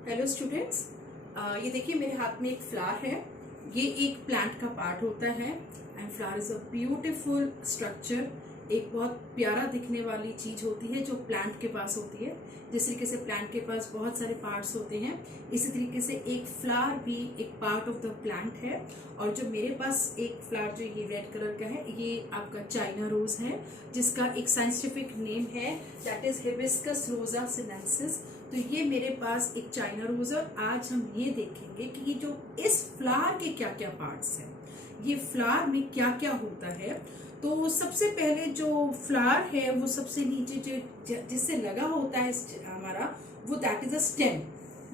Hello students, ये देखिए मेरे हाथ में एक फ्लावर है। ये एक प्लांट का पार्ट होता है and flower is a beautiful structure. एक बहुत प्यारा दिखने वाली चीज होती है जो प्लांट के पास होती है। जिस तरीके से प्लांट के पास बहुत सारे पार्ट्स होते हैं, इसी तरीके से एक फ्लावर भी एक पार्ट ऑफ द प्लांट है। और जो मेरे पास एक फ्लावर जो ये रेड कलर का है, ये आपका चाइना रोज है, जिसका एक साइंटिफिक नेम है दैट इज हिबिस्कस रोजा सिनेंसिस। तो ये मेरे पास एक चाइना रोज है और आज हम ये देखेंगे कि ये जो इस फ्लावर के क्या क्या पार्ट्स हैं, ये फ्लावर में क्या क्या होता है। तो सबसे पहले जो फ्लावर है वो सबसे नीचे जो जिससे लगा होता है हमारा, वो दैट इज अ स्टेम।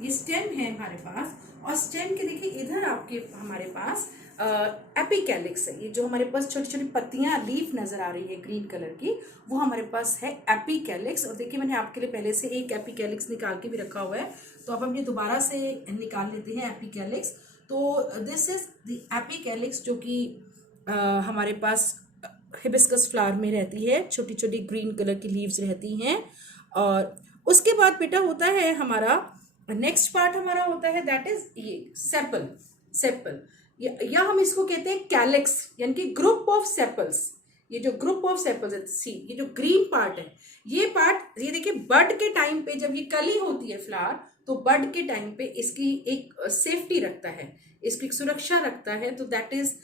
ये स्टेम है हमारे पास, और स्टेम के देखिए इधर आपके हमारे पास एपिकैलिक्स है। ये जो हमारे पास छोटी छोटी पत्तियां लीफ नजर आ रही है ग्रीन कलर की, वो हमारे पास है एपिकैलिक्स। और देखिए मैंने आपके लिए पहले से एक एपिकैलिक्स निकाल के भी रखा हुआ है, तो अब हम ये दोबारा से निकाल लेते हैं एपिकैलिक्स। तो दिस इज द एपिकैलिक्स जो कि हमारे पास हिबिस्कस फ्लावर में रहती है। छोटी छोटी ग्रीन कलर की लीव्स रहती हैं। और उसके बाद बेटा होता है हमारा नेक्स्ट पार्ट, हमारा होता है दैट इज ये सेपल। सेपल या हम इसको कहते हैं कैलिक्स, यानी कि ग्रुप ऑफ सेपल्स। ये जो ग्रुप ऑफ सेपल्स है, सी ये जो ग्रीन पार्ट है, ये पार्ट ये देखिए बड के टाइम पे जब ये कली होती है फ्लावर, तो बड के टाइम पे इसकी एक सेफ्टी रखता है, इसकी एक सुरक्षा रखता है। तो दैट इज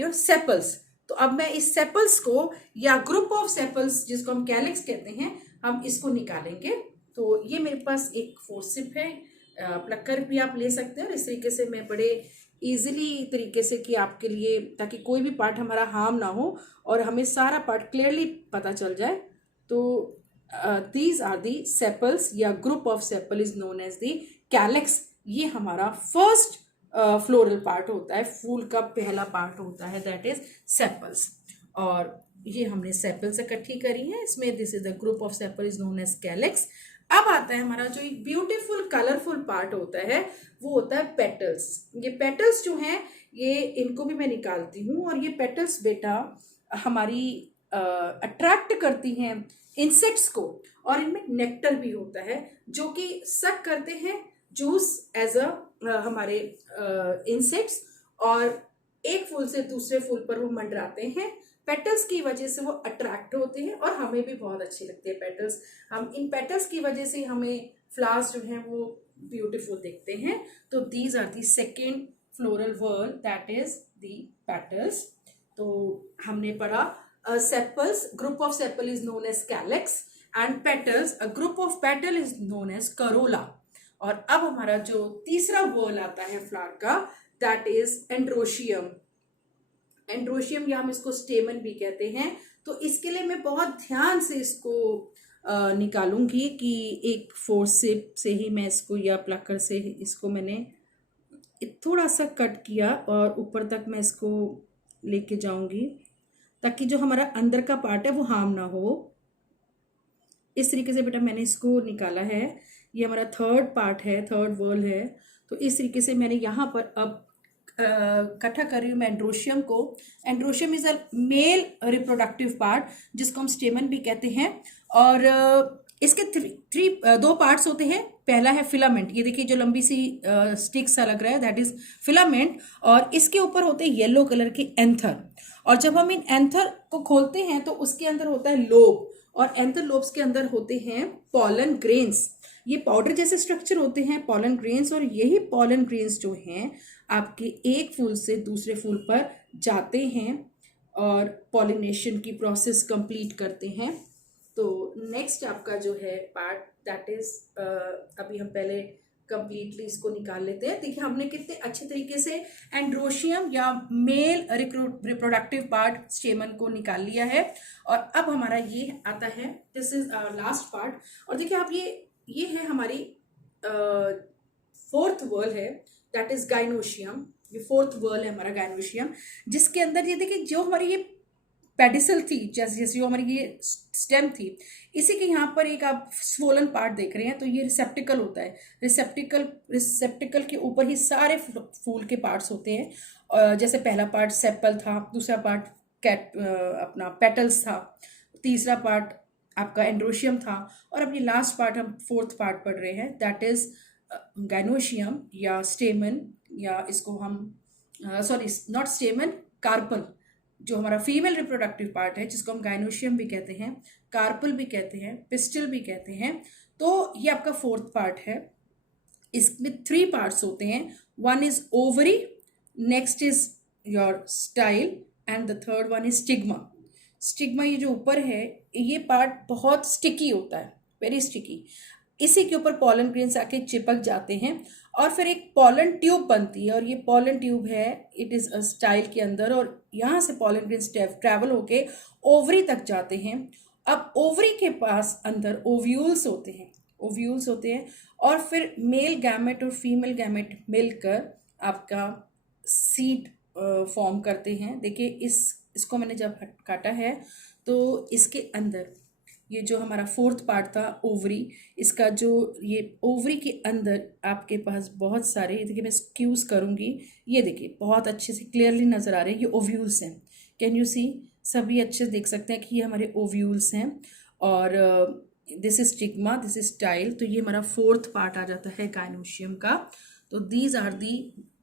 योर सेपल्स। तो अब मैं इस सेपल्स को या ग्रुप ऑफ सेपल्स जिसको हम कैलिक्स कहते हैं, हम इसको निकालेंगे। तो ये मेरे पास एक फोर्सिप है, प्लकर भी आप ले सकते हैं। और इस तरीके से मैं बड़े इजीली तरीके से कि आपके लिए, ताकि कोई भी पार्ट हमारा हार्म ना हो और हमें सारा पार्ट क्लियरली पता चल जाए। तो दीज आर दी सेपल्स या group of sepal is known as the calyx. ये हमारा फर्स्ट फ्लोरल पार्ट होता है, फूल का पहला पार्ट होता है, दैट इज सेपल्स। और ये हमने सेपल्स इकट्ठी करी है इसमें। This is the group of sepal is known as calyx. अब आता है हमारा जो एक ब्यूटीफुल कलरफुल पार्ट होता है, वो होता है पेटल्स। ये पेटल्स जो हैं, ये इनको भी मैं निकालती हूँ। और ये पेटल्स बेटा हमारी अट्रैक्ट करती हैं इंसेक्ट्स को, और इनमें नेक्टर भी होता है जो कि सक करते हैं जूस एज अ हमारे इंसेक्ट्स, और एक फूल से दूसरे फूल पर वो मंडराते हैं। पेटल्स की वजह से वो अट्रैक्ट होते हैं और हमें भी बहुत अच्छे लगते हैं पेटल्स। हम इन पेटल्स की वजह से हमें फ्लावर्स जो हैं वो ब्यूटीफुल दिखते हैं। तो these are the second floral whorl that is the petals. तो हमने पढ़ा sepals, group of sepal is known as calyx, and petals, a group of petal is known as corolla. और अब हमारा जो तीसरा वर्ड आता है फ्लावर का, दैट इज एंड्रोशियम। एंड्रोशियम या हम इसको स्टेमन भी कहते हैं। तो इसके लिए मैं बहुत ध्यान से इसको निकालूंगी कि एक फोर्सेप से ही मैं इसको, या प्लकर से इसको मैंने थोड़ा सा कट किया और ऊपर तक मैं इसको लेके जाऊंगी, ताकि जो हमारा अंदर का पार्ट है वो हार्म ना हो। इस तरीके से बेटा मैंने इसको निकाला है। ये हमारा थर्ड पार्ट है, थर्ड वर्ल है। तो इस तरीके से मैंने यहाँ पर अब इकट्ठा कर रही हूँ मैं एंड्रोशियम को। Androecium is a mail reproductive part, जिसको हम स्टेमन भी कहते हैं। और इसके दो पार्ट्स होते हैं। पहला है फिलामेंट, ये देखिए जो लंबी सी स्टिक सा लग रहा है, दैट इज फिलामेंट। और इसके ऊपर होते हैं येलो कलर के एंथर। और जब हम इन एंथर को खोलते हैं तो उसके अंदर होता है लोब, और एंथर लोब्स के अंदर होते हैं पॉलन ग्रेन्स। ये पाउडर जैसे स्ट्रक्चर होते हैं पॉलन ग्रेन्स, और यही पॉलन ग्रेन्स जो हैं आपके एक फूल से दूसरे फूल पर जाते हैं और पॉलिनेशन की प्रोसेस कंप्लीट करते हैं। तो नेक्स्ट आपका जो है पार्ट, दैट इज अभी हम पहले कंप्लीटली इसको निकाल लेते हैं। देखिए हमने कितने अच्छे तरीके से एंड्रोशियम या मेल रिप्रोडक्टिव पार्ट स्टेमन को निकाल लिया है। और अब हमारा ये आता है, दिस इज लास्ट पार्ट। और देखिए आप ये है हमारी फोर्थ वर्ल है, दैट इज गाइनोशियम। ये फोर्थ वर्ल है हमारा गाइनोशियम, जिसके अंदर ये देखिए जो हमारी ये पेडिसल थी, जैसे जो हमारी ये स्टेम थी, इसी के यहाँ पर एक आप स्वोलन पार्ट देख रहे हैं। तो ये रिसेप्टिकल होता है। रिसेप्टिकल के ऊपर ही सारे फूल के पार्ट्स होते हैं। जैसे पहला पार्ट सेपल था, दूसरा पार्ट अपना पेटल्स था, तीसरा पार्ट आपका एंड्रोशियम था, और अब ये लास्ट पार्ट हम फोर्थ पार्ट पढ़ रहे हैं, दैट इज गाइनोशियम या स्टेमन, या इसको हम सॉरी नॉट स्टेमन, कार्पल, जो हमारा फीमेल रिप्रोडक्टिव पार्ट है जिसको हम गाइनोशियम भी कहते हैं, कार्पल भी कहते हैं, पिस्टल भी कहते हैं। तो ये आपका फोर्थ पार्ट है। इसमें 3 पार्ट्स होते हैं। One is ovary, next is your style and the third one is stigma. Stigma ये जो ऊपर है, ये पार्ट बहुत स्टिकी होता है, वेरी स्टिकी। इसी के ऊपर पॉलन ग्रेन्स आके चिपक जाते हैं और फिर एक पॉलन ट्यूब बनती है, और ये पॉलन ट्यूब है, इट इज़ अ स्टाइल के अंदर, और यहाँ से पॉलन ग्रेन्स ट्रैवल होके ओवरी तक जाते हैं। अब ओवरी के पास अंदर ओव्यूल्स होते हैं, ओव्यूल्स होते हैं, और फिर मेल गैमेट और फीमेल गैमेट मिलकर आपका सीड फॉर्म करते हैं। देखिए इसको मैंने जब काटा है तो इसके अंदर ये जो हमारा फोर्थ पार्ट था ओवरी, इसका जो ये ओवरी के अंदर आपके पास बहुत सारे, देखिए मैं स्क्यूज करूँगी, ये देखिए बहुत अच्छे से क्लियरली नज़र आ रहे हैं, ये ओव्यूल्स हैं। Can you see? सभी अच्छे देख सकते हैं कि ये हमारे ओव्यूल्स हैं। और this is stigma, this is style. तो ये हमारा फोर्थ पार्ट आ जाता है गाइनोशियम का। तो these are the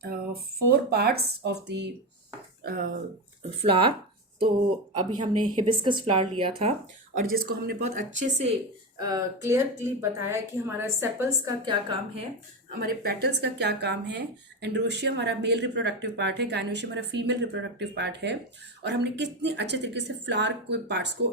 4 parts of the flower. तो अभी हमने हिबिस्कस फ्लावर लिया था, और जिसको हमने बहुत अच्छे से क्लियरली बताया कि हमारा सेपल्स का क्या काम है, हमारे पेटल्स का क्या काम है। एंड्रोशियम हमारा मेल रिप्रोडक्टिव पार्ट है, गाइनोशियम हमारा फीमेल रिप्रोडक्टिव पार्ट है, और हमने कितने अच्छे तरीके से फ्लावर को पार्ट्स को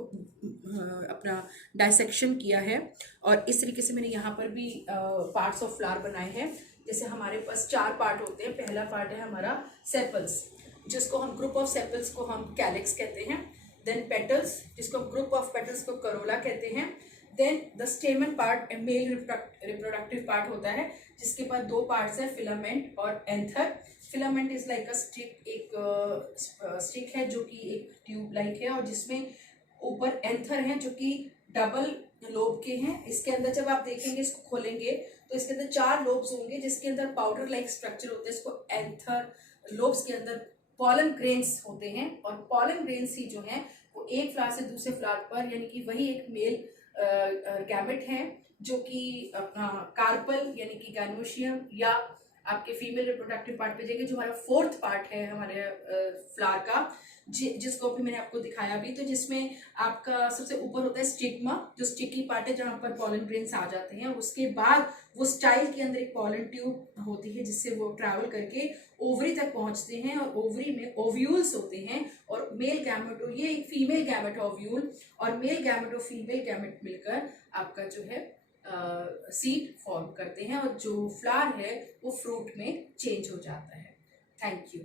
अपना डाइसेक्शन किया है। और इस तरीके से मैंने यहाँ पर भी पार्ट्स ऑफ फ्लावर बनाए हैं। जैसे हमारे पास 4 पार्ट होते हैं। पहला पार्ट है हमारा सेपल्स, जिसको हम ग्रुप ऑफ सेपल्स को हम कैलिक्स कहते हैं। देन पेटल्स, जिसको हम ग्रुप ऑफ पेटल्स को करोला कहते हैं। Then the stamen part male reproductive part होता है, जिसके पास 2 पार्ट्स हैं, फिलामेंट और anther. Filament is like a stick, एक स्टिक है जो कि एक ट्यूब लाइक है, और जिसमें ऊपर एंथर हैं जो कि डबल लोब के हैं। इसके अंदर जब आप देखेंगे, इसको खोलेंगे तो इसके अंदर 4 लोब्स होंगे, जिसके अंदर पाउडर लाइक स्ट्रक्चर होते हैं। इसको एंथर लोब्स के अंदर पॉलन ग्रेन्स होते हैं, और पॉलन ग्रेन्स ही जो हैं वो एक फ्लावर से दूसरे फ्लावर पर, यानी कि वही एक मेल गैमेट है जो कि अपना कार्पल यानी कि गाइनोशियम या आपके फीमेल रिप्रोडक्टिव पार्ट पे जाएंगे, जो हमारा फोर्थ पार्ट है हमारे फ्लावर का, जिसको अभी मैंने आपको दिखाया भी। तो जिसमें आपका सबसे ऊपर होता है स्टिग्मा, जो स्टिकी पार्ट है जहाँ पर पॉलन ग्रेन्स आ जाते हैं। उसके बाद वो स्टाइल के अंदर एक पॉलन ट्यूब होती है, जिससे वो ट्रैवल करके ओवरी तक पहुंचते हैं, और ओवरी में ओव्यूल्स होते हैं, और मेल गैमेट, ये एक फीमेल गैमेट ओव्यूल, और मेल गैमेट और फीमेल गैमेट मिलकर आपका जो है सीड फॉर्म करते हैं, और जो फ्लावर है वो फ्रूट में चेंज हो जाता है। Thank you.